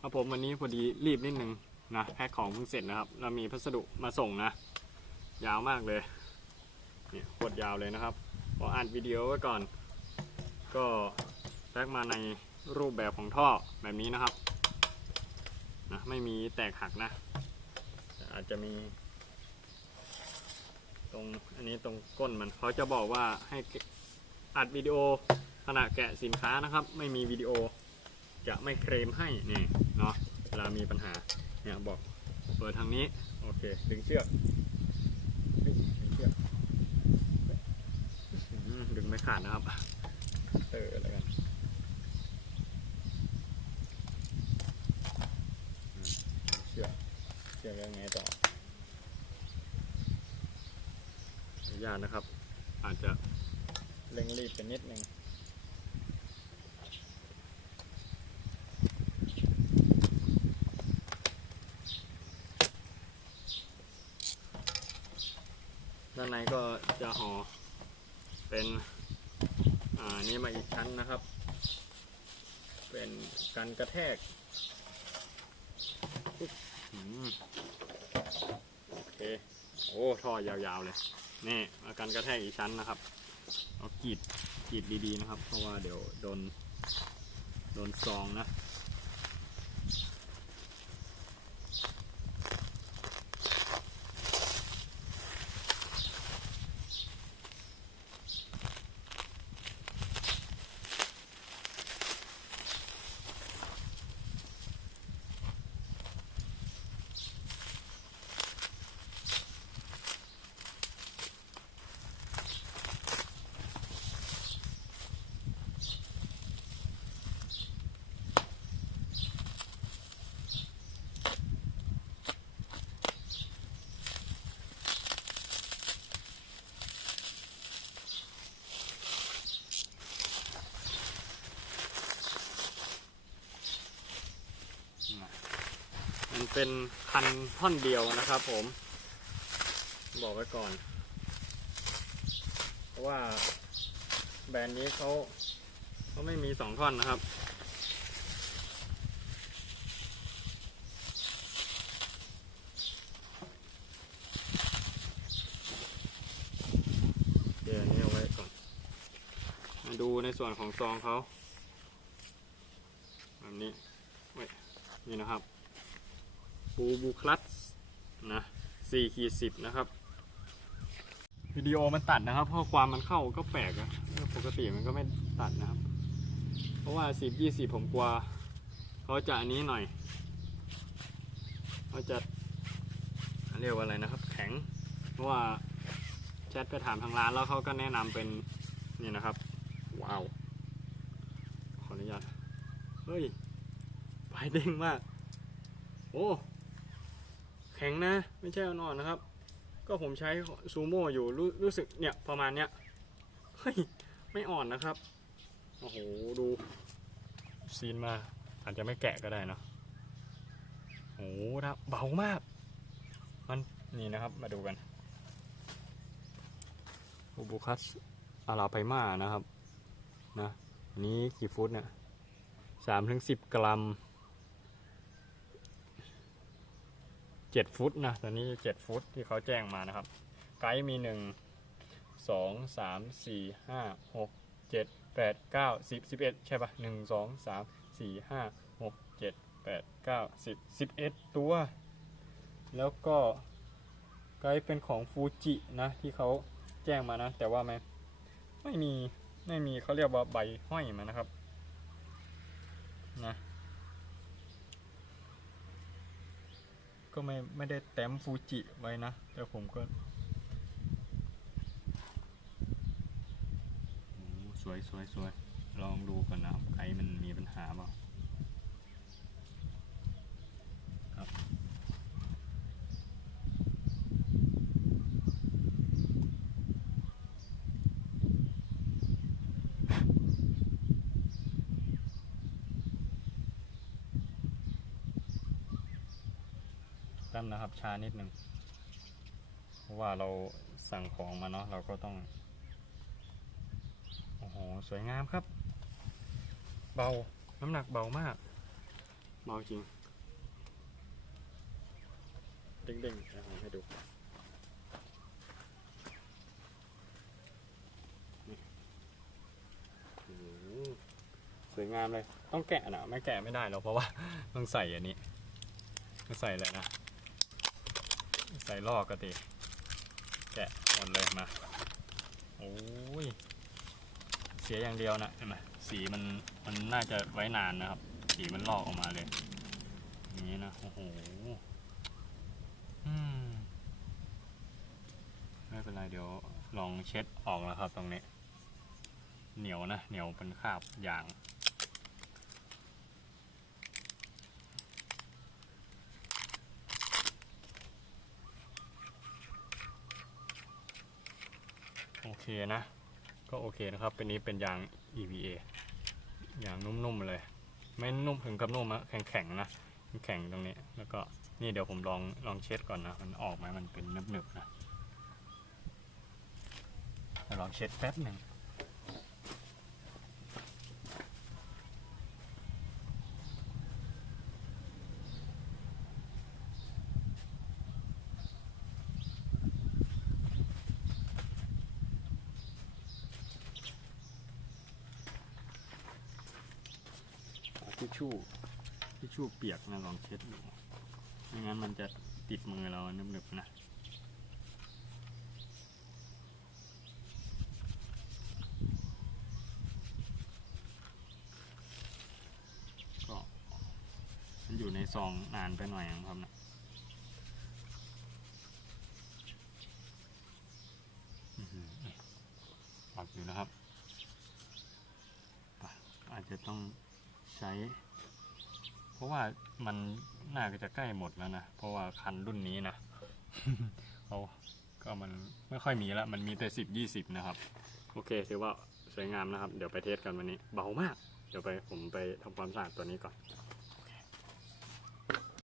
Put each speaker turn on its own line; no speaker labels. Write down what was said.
ครับผมวันนี้พอดีรีบนิดนึงนะแพ็คของเพิ่งเสร็จนะครับเรามีพัสดุมาส่งนะ ยาวมากเลยเนี่ยโคตรยาวเลยนะครับพออ่านวิดีโอไว้ก่อน ก็แพ็คมาในรูปแบบของท่อแบบนี้นะครับนะไม่มีแตกหักนะอาจจะมีตรงอันนี้ตรงก้นมันเขาจะบอกว่าให้อัดวิดีโอขณะแกะสินค้านะครับ ไม่มีวิดีโอ จะไม่เคลมให้นี่เนาะเวลามีปัญหาเนี่ยบอกเปิดทางนี้โอเคดึงเชือกดึงเชือกดึงไม่ขาดนะครับเอออะไรกันเชือกเชือกยังไงต่ออนุญาตนะครับ อาจจะเร่งรีบไปนิดนึง ด้านในก็จะห่อเป็นอ่านี่มาอีกชั้นนะครับ เป็นกันกระแทกอโอเคโอ้ท่อยาวๆเลยนี่มากันกระแทกอีกชั้นนะครับเอากรีดกรีดดีๆนะครับ เพราะว่าเดี๋ยวโดนโดนซองนะ เป็นพันท่อนเดียวนะครับผม บอกไว้ก่อน เพราะว่าแบรนด์นี้เขาเขาไม่มีสองท่อนนะครับ เดี๋ยวนี้เอาไว้ก่อน มาดูในส่วนของซองเขาแบบนี้นี่นะครับ บูบูคลัสนะ4ขีด10นะครับ วิดีโอมันตัดนะครับ เพราะความมันเข้าก็แปลกอะปกติมันก็ไม่ตัดนะครับ เพราะว่า10 20ผมกลัวเขาจะอันนี้หน่อยเขาจะเรียกว่าอะไรนะครับ แข็ง เพราะว่าแชทไปถามทางร้านแล้วเขาก็แนะนำเป็นนี่นะครับ ว้าว ขออนุญาต เฮ้ยไฟเด้งมาก โอ้ แข็งนะ ไม่ใช่อ่อนนะครับ ก็ผมใช้ซูโม่อยู่รู้รู้สึกเนี่ยประมาณเนี้ยเฮ้ยไม่อ่อนนะครับโอ้โหดูซีนมา อาจจะไม่แกะก็ได้เนะโอ้โหนะเบามาก มันนี่นะครับมาดูกันบูบูคัสอาราไพมานะครับนะนนี้กี่ฟุตเนี่ยสามถึงสิบกรัม จ็ดฟุตนะตอนนี้เจ็ดฟุตที่เขาแจ้งมานะครับ ไกด์มีหนึ่งสองสามสี่ห้าหกเจ็ดแปดเก้าสิบสิบเอ็ดใช่ปะหนึ่งสองสามสี่ห้าหกเจ็ดแปดเก้าสิบสิบเอ็ดตัว แล้วก็ไกด์เป็นของฟูจินะที่เขาแจ้งมานะ แต่ว่าไม่ไม่มีไม่มีเขาเรียกว่าใบห้อยมานะครับนะ ก็ไม่ไม่ได้แต้มฟูจิไว้นะ แต่ผมก็สวยสวยสวยลองดูก่อนนะครับไกด์มันมีปัญหาเปล่า ป๊บนะครับช้านิดนึงเพราะว่าเราสั่งของมาเนาะเราก็ต้องโอ้โหสวยงามครับ เบาน้ำหนักเบามากเบาจริงเด้งๆจะให้ดูสวยงามเลย ต้องแกะนะไม่แกะไม่ได้หรอกเพราะว่าต้องใส่อันนี้ต้องใส่เลยนะ ใส่ลอกกติแกะหมดเลยมาโอ้ยเสียอย่างเดียวนะเห็นไหมสีมันมันน่าจะไว้นานนะครับ สีมันลอกออกมาเลยอย่างนี้นะโอ้โหอืมไม่เป็นไรเดี๋ยวลองเช็ดออกแล้วครับตรงนี้ เหนียวนะเหนียวเป็นคราบยาง โอเค นะ ก็โอเคนะครับ เป็นนี้เป็นยาง EVA ยางนุ่มๆเลย ไม่นุ่มถึงกับนุ่มอะแข็งๆนะแข็งตรงนี้ แล้วก็นี่เดี๋ยวผมลองลองเช็ดก่อนนะ มันออกไหมมันเป็นนึบๆนะลองเช็ดแป๊บหนึ่ง ทิชชู่ทิชชู่เปียกนะลองเช็ดดูไม่งั้นมันจะติดมือเราหนึบๆนะก็มันอยู่ในซองนานไปหน่อยนะครับนะอื้อหือออยู่นะครับอาจจะต้อง ใช้ เพราะว่ามันน่าจะใกล้หมดแล้วนะ เพราะว่าคันรุ่นนี้นะเขาก็มันไม่ค่อยมีแล้ว มันมีแต่สิบยี่สิบนะครับ โอเคถือว่าสวยงามนะครับ เดี๋ยวไปเทสกันวันนี้ เบามาก เดี๋ยวไปผมไปทำความสะอาดตัวนี้ก่อน